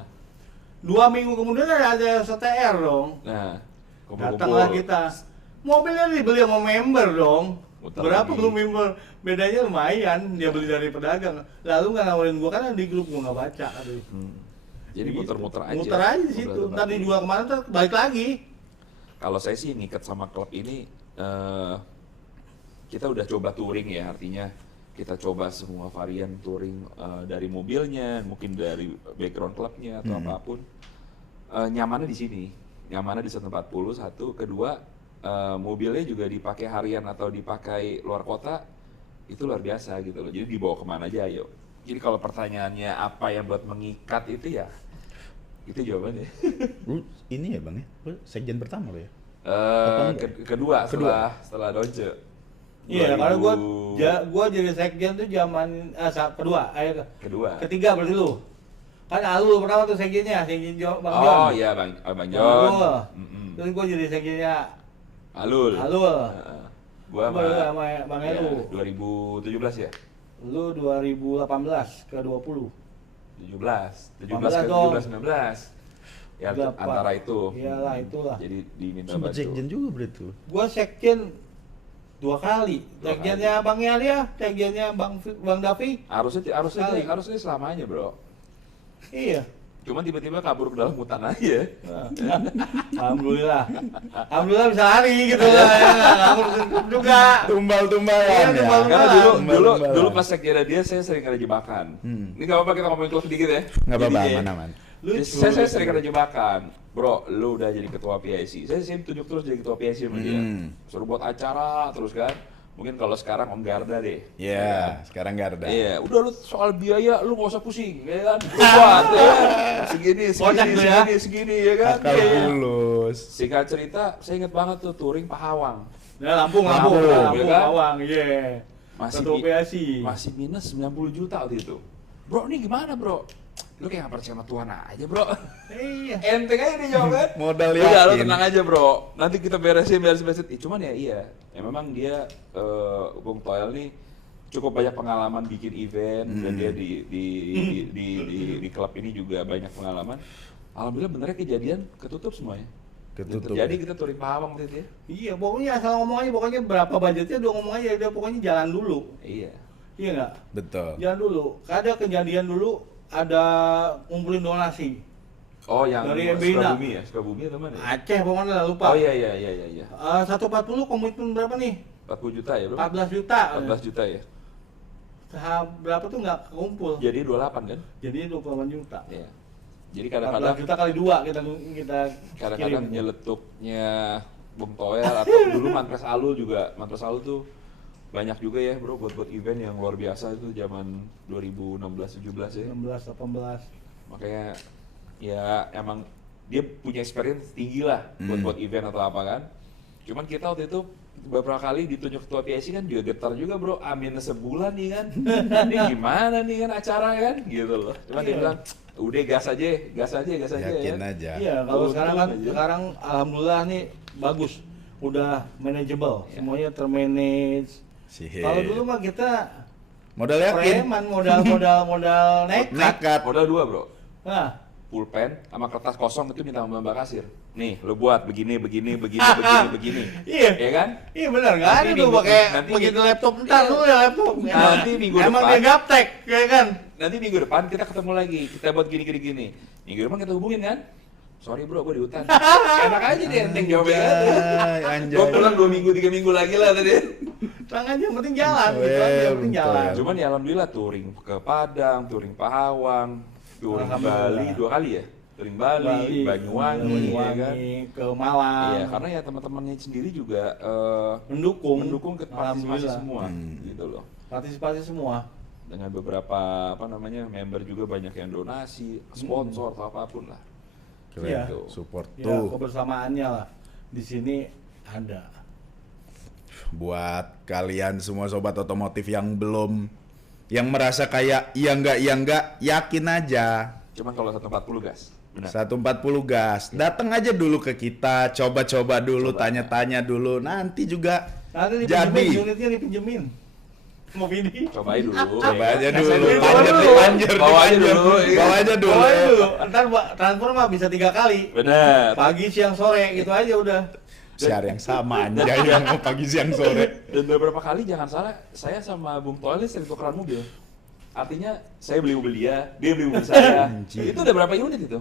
2 minggu kemudian ada STR dong. nah, Datanglah kita. Mobilnya dibeli sama member dong. Muter Berapa lagi. belum member? Bedanya lumayan, dia beli dari pedagang. Lalu nggak nawarin gua, kan di grup gua nggak baca. Aduh. Jadi Gitu. muter-muter aja. Muter aja di situ. Muter-muter. Ntar dijual kemana, ntar balik lagi. Kalau saya sih ngikat sama klub ini, kita udah coba touring ya, artinya kita coba semua varian touring dari mobilnya, mungkin dari background klubnya atau apapun. Nyamannya di sini, nyamannya di 140 satu, kedua mobilnya juga dipakai harian atau dipakai luar kota itu luar biasa gitu loh. Jadi dibawa kemana aja, ayo. Jadi kalau pertanyaannya apa yang buat mengikat itu ya, itu jawabannya. Lu ini ya Bang ya, lu sekjen pertama lo ya? Kedua setelah Donce. Iya, 2000 karena gua jadi sekjen tuh zaman kedua, kedua. ketiga berarti lu. Kan Alul pertama tuh sekjennya, sekjen Bang Jon. Oh iya Bang Bang Jon. Alul. Mm-mm. Terus gua jadi sekjennya Alul. Alul. Gua Gua sama Bang ya, Elu. 2017 ya? Lu 2018 ke 20. 17 ke 18 17 19. Ya Berapa? antara itu. Iyalah, itulah. Jadi diminta Sempet bantu. sekjen juga berarti lu. Gua sekjen 2 kali. Dua Sekjennya Bang Yalia, sekjennya Bang Davi. Harusnya Sekali. selamanya, Bro. Iya. Cuma tiba-tiba kabur ke dalam hutan aja. Nah, Alhamdulillah. Alhamdulillah bisa lari gitu lah. Ya, nggak juga. Tumbal-tumbalan Iya, ya. tumbal-tumbalan. Karena Tumbal-tumbalan. dulu pas sekjen dia saya sering ada jebakan. Ini gak apa-apa kita ngomongin klub sedikit ya. Nggak apa-apa, Jadi, aman-aman. Lucu. Saya sering ada jebakan. Bro, lu udah jadi ketua PIC. Saya sih tunjuk terus jadi ketua PIC sama dia. Suruh buat acara terus kan. Mungkin kalau sekarang Om Garda deh. Iya, sekarang Garda. Iya, udah lu soal biaya lu gak usah pusing, ya kan? Buat ya kan? Kocak tuh ya. Segini ya kan? Akal Iya. bulus. Singkat cerita, saya inget banget tuh touring Pahawang. Ya, Lampung, Lampung, ya kan? Awang, iya. Ketua PSI. Masih minus 90 juta waktu itu. Bro, ini gimana bro? Lu kayak gak percaya sama Tuhan aja bro. Iya. Enteng aja nih jawab kan? Modal Udah, lu yakin. tenang aja bro. Nanti kita beresin. Cuman ya iya. Ya memang dia, Bung Toel nih cukup banyak pengalaman bikin event. Dan dia di klub ini juga banyak pengalaman. Alhamdulillah benernya kejadian ketutup semuanya. Ketutup. Jadi kita touring Pahawang waktu itu ya. Iya, pokoknya asal ngomong aja, pokoknya berapa budgetnya udah ngomong aja, udah pokoknya jalan dulu. Iya. Iya nggak? Betul. Jalan dulu. Ada kejadian dulu, ada ngumpulin donasi. Oh yang Dari Embina. Sukabumi ya? Sukabumi atau mana ya? Aceh pokoknya lupa. Oh iya. 140 komitmen berapa nih? 40 juta ya bro? 14 juta. 14 juta ya? Berapa tuh nggak kumpul. Jadi 28 kan? Jadi 28 juta. Iya. Jadi 14 kadang-kadang juta kali 2 kita kadang-kadang kirim. nyeletuknya Bung Toel atau dulu Mantres Alul juga. Mantres Alul tuh banyak juga ya bro buat event yang luar biasa itu zaman 2016-17 ya. 16 18. Makanya ya emang dia punya experience tinggi lah buat event atau apa kan. Cuman kita waktu itu beberapa kali ditunjuk ketua PSI kan juga getar juga bro, amin sebulan nih kan. Ini gimana nih kan acara kan gitu loh. Cuman dia Iya. bilang udah gas aja Yakin ya. aja. Iya, kalau Untung sekarang kan aja. sekarang alhamdulillah nih bagus. Udah manageable, Iya. semuanya termanage. Sihir. Kalau dulu mah kita Modal yakin. preman modal nekat. Nekat. Modal 2 bro, Nah, pulpen sama kertas kosong itu minta sama Mbak Kasir. nih lo buat begini. Iya. Ya kan? Iya benar, nggak ada Nanti tuh minggu- pakai nanti- begitu laptop, ntar Iya. lu ya laptop. Nanti minggu Emang depan- dia gaptek, ya kan? Nanti minggu depan kita ketemu lagi, kita buat gini. Minggu depan kita hubungin kan? Sorry bro, gue di hutan. Enak aja deh, enteng jawabnya. Anjay. Gue pulang 2 minggu, 3 minggu lagi lah tadi. Tenang aja, yang penting jalan, gitu aja, yang penting jalan. Cuman ya alhamdulillah touring ke Padang, touring Pahawang, touring Alhamdulillah. Bali 2 kali ya. Touring Bali, Banyuwangi, ya kan. ke Malang. Iya, karena ya teman-temannya sendiri juga mendukung ke partisipasi Alhamdulillah. semua gitu loh. Partisipasi semua. Dengan beberapa member juga banyak yang donasi, sponsor atau apapun lah. Keren, Iya. support Ya, tuh kebersamaannya lah di sini ada. buat kalian semua sobat otomotif yang merasa kayak iya enggak, yakin aja. Cuman kalau 140 gas, benar. 140 gas. Datang aja dulu ke kita, coba-coba dulu, Coba. tanya-tanya dulu. Nanti juga Nanti jadi. dipinjemin, unitnya dipinjemin. Mau ini. Cobain dulu. Coba aja Nah, dulu. saya dulu. Panjer, Bawa aja dulu, iya. Bawa aja dulu. Bawain dulu. Ntar transfer mah bisa 3 kali. Benar. Pagi, siang, sore, gitu aja udah. Siar yang sama anjay yang mau pagi siang sore. Dan beberapa kali jangan salah, saya sama Bung Toilet sering tukeran mobil. Artinya saya beli mobil dia beli mobil saya. Anjir. Itu udah berapa unit itu?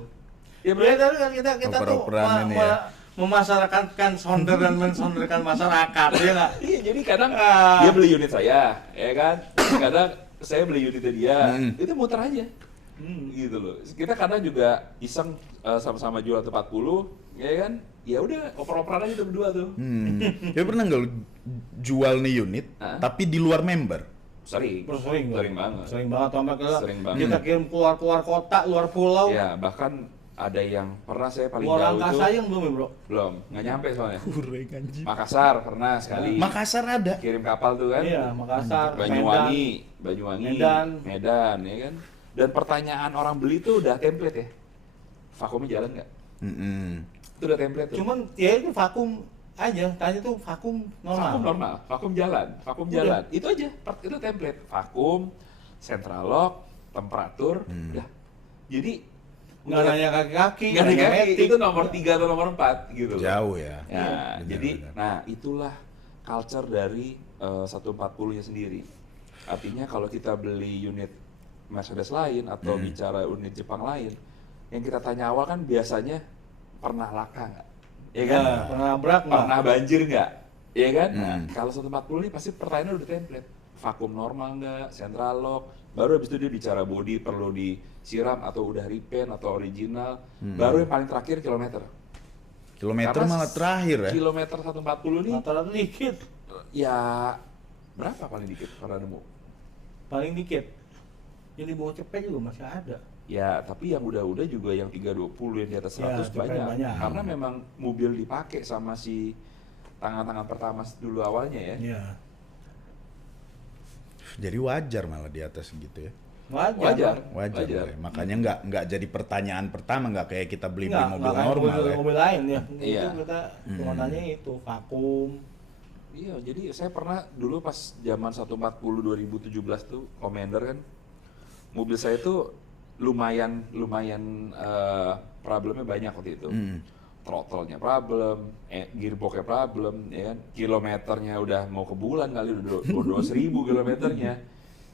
Ya Ya berarti tadi kan kita tuh Oper-operan ini ya. memasyarakatkan sonder dan mensonderkan masyarakat, ya nggak? iya, jadi kadang Ah. dia beli unit saya, ya kan? Kadang saya beli unitnya dia. Itu muter aja. Gitu loh. Kita kadang juga iseng sama-sama jual 40, ya kan? Ya udah, oper-operan aja tuh berdua tuh. Ya pernah nggak lu jual nih unit, Hah? tapi di luar member? Sering. Sering banget. Sering banget sampai Sering banget. kita kirim keluar kota, luar pulau. Ya, bahkan ada yang pernah saya paling Luar jauh angkasa itu yang belum ya, Bro? belum, nggak nyampe soalnya. Kurang anjir. Makassar pernah sekali. Makassar ada. Kirim kapal tuh kan. Iya, Makassar, Banyuwangi, Medan, ya kan. Dan pertanyaan orang beli tuh udah template ya. Vakumnya jalan nggak? Itu udah template tuh. Cuman ya itu vakum aja, tanya tuh vakum normal. Vakum jalan. Udah. Itu aja, itu template. Vakum, central lock, temperatur, udah. Jadi Nggak nanya kaki-kaki, nggak nggak nanya ada metik. itu nomor 3 atau nomor 4 gitu. Jauh ya. Ya, Benar, jadi benar. nah itulah culture dari 140-nya sendiri. Artinya kalau kita beli unit Mercedes lain atau bicara unit Jepang lain, yang kita tanya awal kan biasanya pernah laka nggak? Ya kan? Ya, pernah nabrak nggak? Pernah banjir nggak? Ya kan? Nah, kalau 140 ini pasti pertanyaan udah template. Vakum normal nggak? Central lock? Baru habis itu dia bicara body perlu disiram atau udah repaint atau original. Baru yang paling terakhir kilometer. Kilometer Karena malah terakhir ya. Kilometer 140 nih Rata-rata dikit, ya berapa paling dikit pernah nemu? paling dikit. Yang di bawah cepet juga masih ada. Ya, tapi yang udah-udah juga yang 320 yang di atas 100 cepet banyak. banyak. Karena memang mobil dipakai sama si tangan-tangan pertama dulu awalnya ya. Iya. Jadi wajar malah di atas gitu ya. Wajar. Wajar. Ya. Makanya nggak jadi pertanyaan pertama, nggak kayak kita beli Nggak, mobil nggak kayak normal ya. mobil lain ya. Iya. Itu kita cuma nanya itu vakum. Iya, jadi saya pernah dulu pas zaman 140 2017 tuh Commander kan. Mobil saya tuh lumayan problemnya banyak waktu itu. Throttle-nya problem, gearbox-nya problem, ya kan. Kilometernya udah mau ke bulan kali, udah 20.000 kilometernya.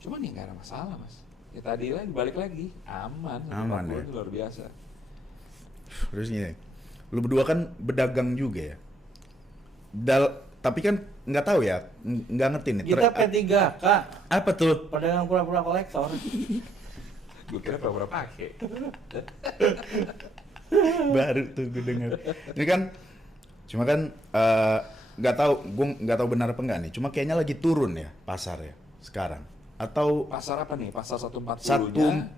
Cuman ya nggak ada masalah, Mas. Ya tadi lagi, balik lagi, aman. Aman, 140 ya. itu luar biasa. Terus gini, lu berdua kan berdagang juga ya. Tapi kan nggak tahu ya, nggak ngerti nih. Kita P3K, Apa tuh? pedagang pura-pura kolektor. Gue kira pura-pura pakai. Baru tuh gue denger. Ini kan, cuma kan nggak tahu, gue nggak tahu benar apa enggak nih. Cuma kayaknya lagi turun ya pasar ya sekarang. Atau Pasar apa nih? Pasar 140-nya?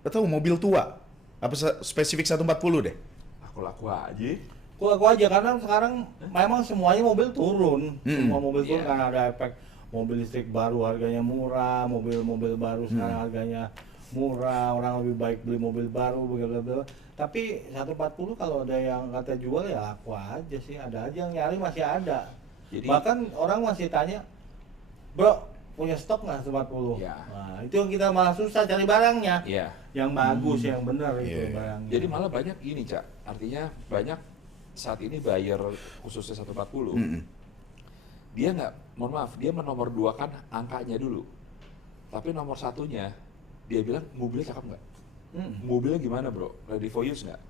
atau mobil tua? Apa spesifik 140 deh? Aku laku aja. Aku aja karena sekarang memang semuanya mobil turun. Semua mobil turun Iya. karena ada efek mobil listrik baru harganya murah, mobil-mobil baru sekarang harganya murah, orang lebih baik beli mobil baru begitu. Tapi 140 kalau ada yang kata jual ya laku aja sih, ada aja yang nyari masih ada. Jadi- Bahkan orang masih tanya, "Bro, punya stok nggak 140?" Ya. Nah, itu yang kita malah susah cari barangnya. Iya. Yang bagus, yang benar itu Iya. barangnya. Jadi malah banyak ini, Cak. Artinya banyak saat ini buyer khususnya 140, Mm-mm. dia nggak, mohon maaf, dia menomor 2 kan angkanya dulu. Tapi nomor satunya, dia bilang mobilnya cakep nggak? Mobilnya gimana bro? Ready for use nggak?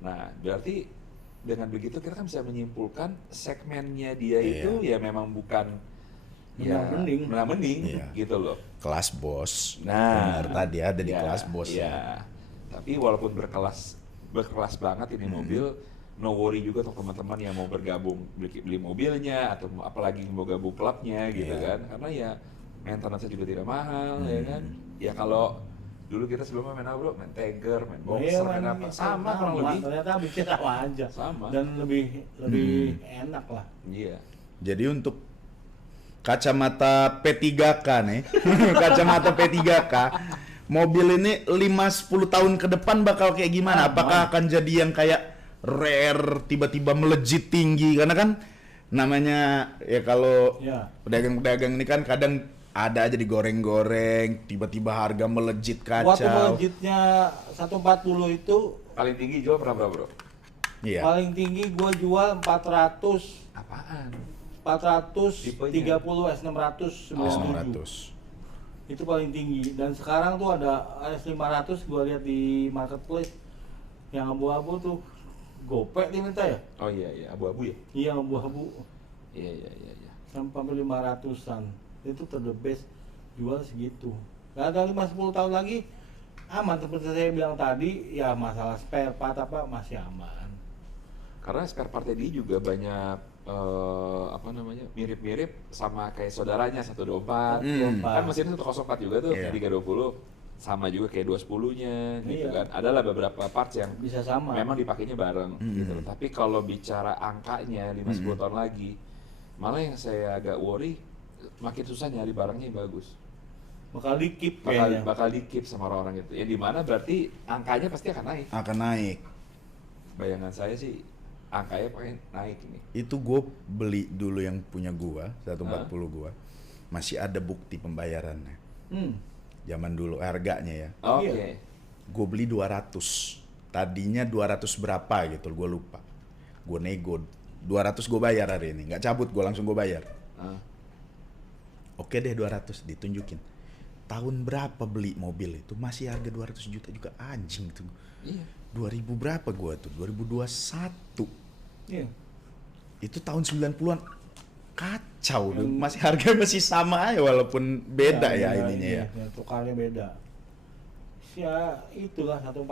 Nah, berarti dengan begitu kita kan bisa menyimpulkan segmennya dia itu ya memang bukan menang mending Iya. gitu loh. Kelas bos. Nah, Benar tadi ada di ya, kelas bos. ya. Tapi walaupun berkelas banget ini mobil, no worry juga untuk teman-teman yang mau bergabung beli mobilnya atau apalagi mau gabung klubnya gitu Iya. kan. Karena ya maintenance juga tidak mahal ya kan. Ya kalau dulu kita sebelumnya main apa bro? Main Tiger, main Boxer, main apa? Sama kurang lebih. Ternyata habisnya sama aja. Sama. Dan lebih enak lah. Iya. Jadi untuk kacamata P3K nih, kacamata P3K, mobil ini 5-10 tahun ke depan bakal kayak gimana? Apakah akan jadi yang kayak rare, tiba-tiba melejit tinggi? Karena kan namanya ya kalau Ya. pedagang-pedagang ini kan kadang ada aja digoreng-goreng, tiba-tiba harga melejit Waktu kacau. melejitnya 140 itu Paling tinggi jual berapa bro? Iya. paling tinggi gua jual 400 Apaan? 430 S600 900. itu paling tinggi. Dan sekarang tuh ada S500 gua lihat di marketplace yang abu-abu tuh gopek diminta ya? Oh iya iya, abu-abu ya? Iya, abu-abu Iya iya iya. Iya. sampai 500-an. Itu the best jual segitu. Gak ada 5-10 tahun lagi aman, seperti saya bilang tadi, ya masalah spare part apa masih aman. Karena spare partnya dia juga banyak apa namanya, mirip-mirip sama kayak saudaranya 124. Kan mesinnya 104 juga tuh, Iya. 320 sama juga kayak 210-nya gitu Iya. kan. Adalah beberapa parts yang Bisa sama. memang dipakainya bareng gitu loh. Tapi kalau bicara angkanya 5-10 tahun lagi, malah yang saya agak worry makin susah nyari barangnya yang bagus. Bakal di-keep kayaknya. Bakal di-keep sama orang-orang itu. Ya di mana berarti angkanya pasti akan naik. Akan naik. Bayangan saya sih angkanya pengen naik ini. Itu gue beli dulu yang punya gua 140 gua, masih ada bukti pembayarannya zaman dulu harganya ya. Oke. Iya. Gue beli 200, tadinya 200 berapa gitu gue lupa, gue nego 200 gue bayar hari ini, nggak cabut, gue langsung gue bayar. Oke deh 200 ditunjukin, tahun berapa beli mobil itu masih harga 200 juta juga, anjing tuh. Iya. 2000 berapa gua tuh, 2021. Iya. Itu tahun 90-an kacau tuh. Masih harga masih sama aja walaupun beda ya ininya ya. Iya, tukarnya beda. Ya itulah 140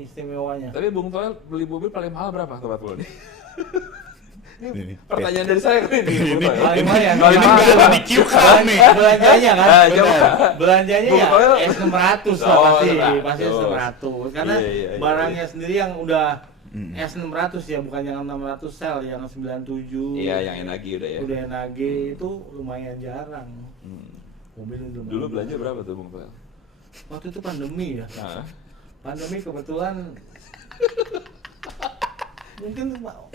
istimewanya. Tapi Bung Toel beli mobil paling mahal berapa 140 nih? Ini Pertanyaan dari saya kan ini. Bung Toel. Paling lumayan. ini nggak ada di Q kan nih. Belanjanya kan? Ah, Benar. coba. Belanjanya Bung ya Toel. S600 lah Oh, pasti. 100. Pasti S600. Karena Iya, iya, iya. barangnya sendiri yang udah S600 ya, bukan yang 600 sel, yang 97. Iya, yang Enagi udah ya. Udah NAG itu lumayan jarang. Mobil itu lumayan Dulu belanja jarang. berapa tuh Bung Toel? Waktu itu pandemi ya. Nah, Pandemi kebetulan mungkin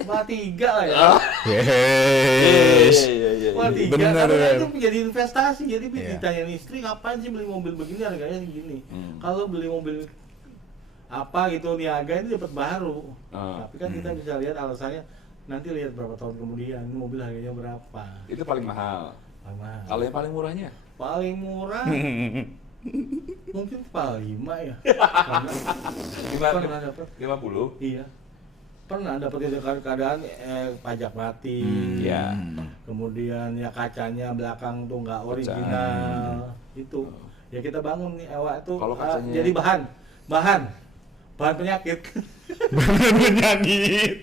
malah 3 lah ya. Yes. iya. Wah, 3 Bener, karena bener. itu menjadi investasi. Jadi Iya. ditanyain istri, ngapain sih beli mobil begini harganya segini. Hmm. Kalau beli mobil apa gitu niaga itu dapat baru. Ah. Tapi kan kita bisa lihat alasannya, nanti lihat berapa tahun kemudian ini mobil harganya berapa. Itu paling mahal. Lama. Kalau yang paling murahnya? Paling murah mungkin kepala 5 ya. Pernah dapat. 50? Iya. Pernah dapat itu keadaan pajak mati. Iya. Kemudian ya kacanya belakang tuh nggak original. Itu. Ya kita bangun nih awak tuh Kalau kacanya- jadi bahan penyakit. Bener penyakit.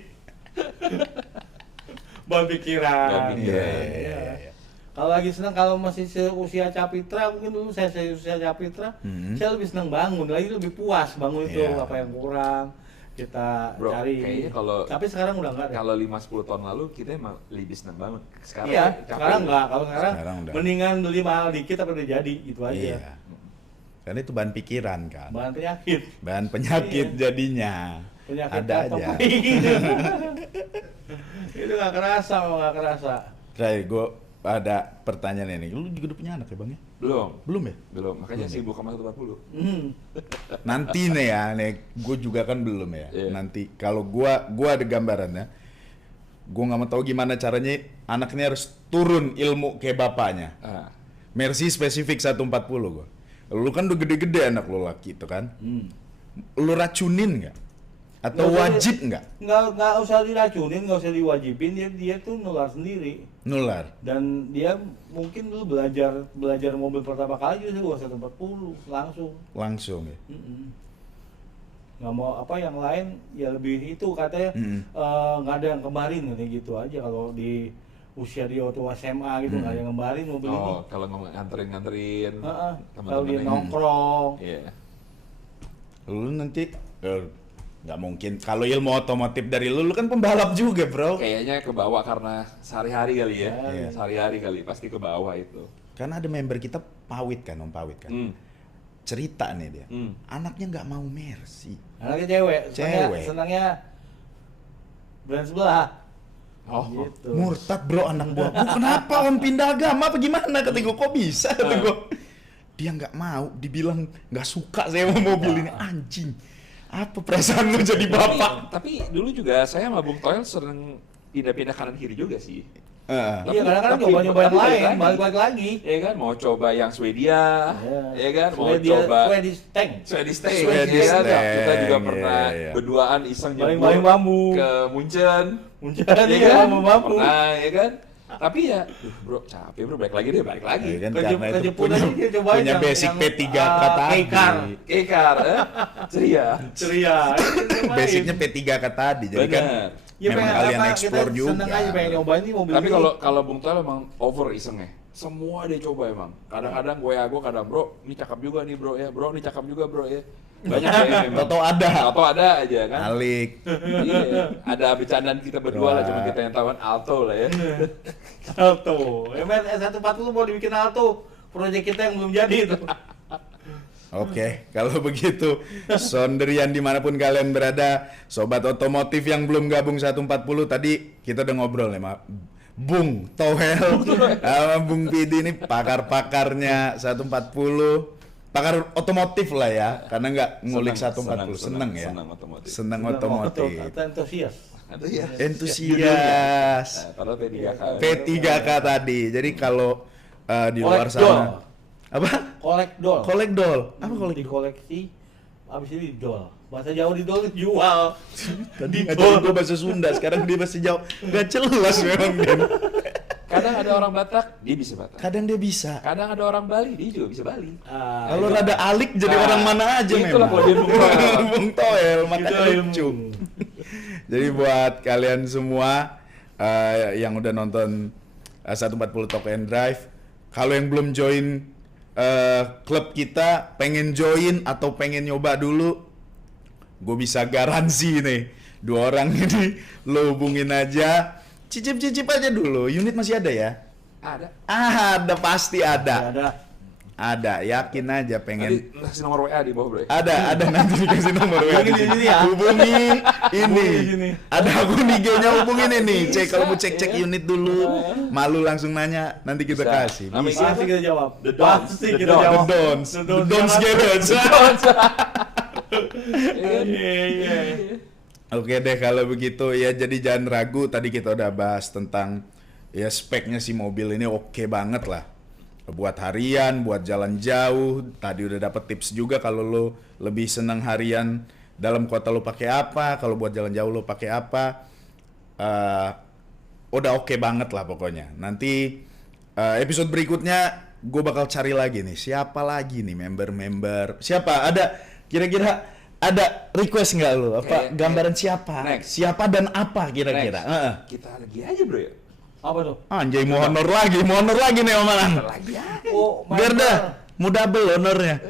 Bahan pikiran. Bahan pikiran. Iya. Kalau lagi senang, kalau masih seusia Capitra, mungkin dulu saya seusia Capitra, saya lebih senang bangun, lagi lebih puas bangun itu Iya. apa yang kurang kita Bro, cari. kayaknya kalau- Tapi sekarang udah enggak deh. Kalau 5-10 tahun lalu kita emang lebih senang banget. Sekarang Iya, capek. sekarang enggak. Kalau sekarang Sekarang udah. mendingan beli mahal dikit tapi udah jadi, itu aja. Iya. Karena itu bahan pikiran kan. Bahan penyakit. Bahan penyakit Iya. jadinya. Penyakit Ada apa, aja. Pak? Itu nggak kerasa, mau nggak kerasa. Terakhir gue ada pertanyaan ini. Lu juga udah punya anak ya bang ya? Belum. Belum ya? Belum. Makanya sibuk sama 140. Nanti nih ya, nih gue juga kan belum ya. Iya. Nanti kalau gua ada gambarannya. gue nggak mau tahu gimana caranya anaknya harus turun ilmu kayak bapaknya. Mercy spesifik 140 gue. Lu kan udah gede-gede anak lu laki itu kan. Lu racunin nggak? Atau wajib nggak? Nggak usah diracunin, nggak usah diwajibin, dia tuh nular sendiri. Nular. Dan dia mungkin dulu belajar mobil pertama kali juga 140 Langsung ya. Nggak mau apa yang lain ya lebih itu katanya nggak ada yang kembarin katanya gitu aja kalau di usia dia waktu SMA gitu nggak ada yang kembarin mobil ini. Kalau nganterin Kalau dia nongkrong. Iya. Lu nanti nggak mungkin kalau ilmu otomotif dari lu kan pembalap juga bro. Kayaknya ke bawah karena sehari-hari kali ya. Iya. Sehari-hari kali pasti ke bawah itu. Karena ada member kita Pawit kan, Om Pawit kan. Cerita nih dia, anaknya nggak mau Mercy. Anaknya cewek. Senangnya brand sebelah. Gitu. Murtad bro anak buah. Kenapa Om pindah agama apa gimana? Kata gue kok bisa? Kata gue. Dia nggak mau, dibilang nggak suka saya mau mobil ini anjing. Apa perasaan lu jadi bapak? Tapi dulu juga saya sama Bung Toel sering pindah-pindah kanan kiri juga sih. Iya, kadang-kadang nyoba-nyoba yang lain, balik lagi. Ya kan, mau coba yang Swedia, ya kan, mau coba Swedish Tank. Swedish Tank, Swedish ya kan? Tank, Kita juga pernah iya. berduaan iseng Baling-baling bambu. ke Munchen, Munchen ya dia kan? bambu. Pernah, ya kan? Tapi ya, bro, capek bro, balik lagi. Iya kan, Ke karena itu Jepun aja dia cobain punya yang- basic yang, P3 kata K-car. Kekar, ceria. Ceria. Basicnya P3 kata tadi, jadi kan Benar. Ya, memang pengen kalian apa, explore kita juga. seneng aja pengen nyobain nih mobil Tapi ini. kalau Bung Toel emang over isengnya. Semua dia coba emang. Kadang-kadang gue kadang bro, ini cakep juga nih bro ya. Bro, ini cakep juga bro ya. Banyak ya memang. Toto ada, Toto ada aja kan. Alik. Iya. Ada bercandaan kita berdua lah, cuma kita yang tahu kan Alto lah ya. Alto. S140 mau dibikin Alto. Proyek kita yang belum jadi itu. Oke, kalau begitu Sondrian dimanapun kalian berada, sobat otomotif yang belum gabung 140 tadi kita udah ngobrol nih sama Bung Toel sama Bung Pidi ini pakar-pakarnya 140, pakar otomotif lah ya, karena nggak ngulik 140, seneng ya, Senang otomotif. seneng otomotif, Kata antusias. Ada ya. entusias, Kalau P3K. P3K tadi. Jadi kalau di luar Kolekdol. sana apa? Kolekdol. Kolekdol. Apa kolekdol? Dikoleksi, abis itu didol. Bahasa Jawa didol itu jual. Tadi ngajarin gue bahasa Sunda, sekarang dia bahasa Jawa. Gak jelas memang Den. Kadang ada orang Batak, dia bisa Batak. Kadang dia bisa. Kadang ada orang Bali, dia juga bisa Bali. Kalau rada alik jadi Nah, orang mana aja itulah memang. kode Bung Toel. Bung Toel, makanya Itu lucu. Jadi buat kalian semua yang udah nonton 140 Talk and Drive, kalau yang belum join klub kita, pengen join atau pengen nyoba dulu, gue bisa garansi nih, 2 orang ini lo hubungin aja, cicip-cicip aja dulu. Unit masih ada ya? Ada. Ada, pasti ada. Ada. Ada, yakin aja Nanti pengen. kasih nomor WA di bawah bro. Ada nanti dikasih nomor WA Hubungin di sini ya. Hubungi ini. Hubungi di sini. Ada akun IG-nya, hubungin ini. Cek kalau mau cek unit dulu. Malu langsung nanya, nanti kita Bisa. kasih. Nama Bisa. Pasti kita jawab. The Dons. Pasti The kita Dons. jawab. The Dons. The The Dons Garage. Iya. Oke deh kalau begitu ya, jadi jangan ragu, tadi kita udah bahas tentang ya speknya si mobil ini oke banget lah. Buat harian, buat jalan jauh, tadi udah dapet tips juga kalau lo lebih seneng harian dalam kota lo pakai apa, kalau buat jalan jauh lo pakai apa. Udah oke banget lah pokoknya. Nanti episode berikutnya gue bakal cari lagi nih, siapa lagi nih member-member. Siapa? Ada kira-kira ada request nggak lo? Apa gambaran siapa? Next. Siapa dan apa kira-kira? Next. Kita lagi aja bro ya. Apa tuh? Anjay, mau honor lagi nih omongan. Lagi aja. Oh, Biar dah, mau double honornya.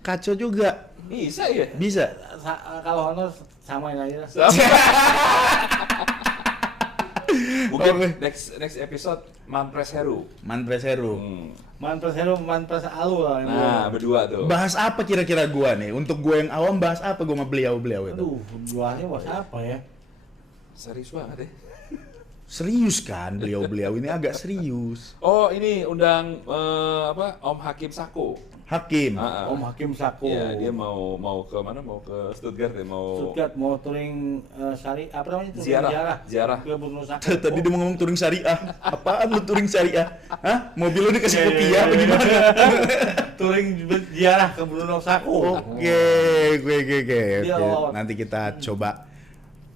Kacau juga. Bisa ya. Bisa. Kalau honor samain aja. Mungkin Oke. next episode Manpres Heru. Manpres Heru. Manpres Hero, Manpres Alu lah. Nah, berdua tuh. Bahas apa kira-kira gua nih? Untuk gua yang awam bahas apa gua sama beliau-beliau itu? Aduh, buahnya buat apa ya? Serius banget ya. Serius kan, beliau ini agak serius. Oh, ini undang Om Hakim Sako. Hakim. Om Hakim Sako. Iya, dia mau ke mana? Mau ke Stuttgart ya, Stuttgart mau touring apa namanya itu? Ziarah. Ke Bruno Sako. Tadi dia mau ngomong touring syariah. Apaan lu touring syariah? Hah? Mobil lu dikasih kopiah apa gimana? Touring ziarah ke Bruno Sako. Oke. Dia Nanti kita coba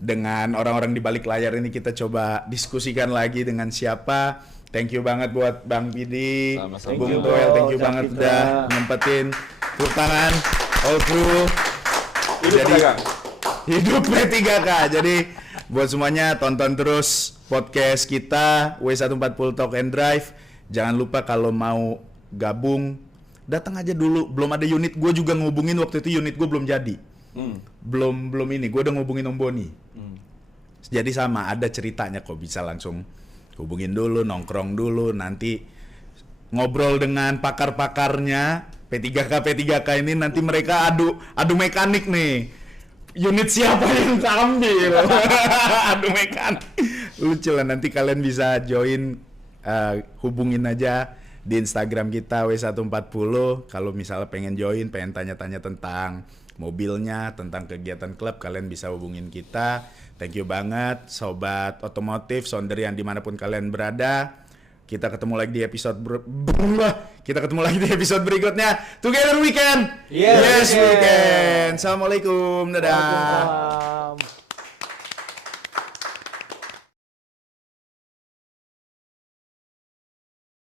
dengan orang-orang di balik layar ini, kita coba diskusikan lagi dengan siapa. Thank you banget buat Bang Pidi, Sama-sama. Bung Toel, thank you Cak banget Fitra. udah nyempetin tepuk tangan all crew. Hidup pedagang. Hidup P3K. Jadi buat semuanya tonton terus podcast kita W140 Talk and Drive. Jangan lupa kalau mau gabung datang aja dulu. Belum ada unit, gue juga ngubungin waktu itu unit gue belum jadi. Belum ini, gue udah ngubungin Om Boni. Jadi sama, ada ceritanya kok, bisa langsung hubungin dulu, nongkrong dulu, nanti ngobrol dengan pakar-pakarnya P3K ini, nanti mereka adu mekanik nih. Unit siapa yang ambil? Adu mekanik. Lucu lah, nanti kalian bisa join, hubungin aja di Instagram kita W140 kalau misalnya pengen join, pengen tanya-tanya tentang mobilnya, tentang kegiatan klub, kalian bisa hubungin kita. Thank you banget sobat otomotif Sonderian dimanapun kalian berada. Kita ketemu lagi di episode berikutnya. Together we can. Yes, we can. Assalamualaikum. Dadah. Waalaikumsalam.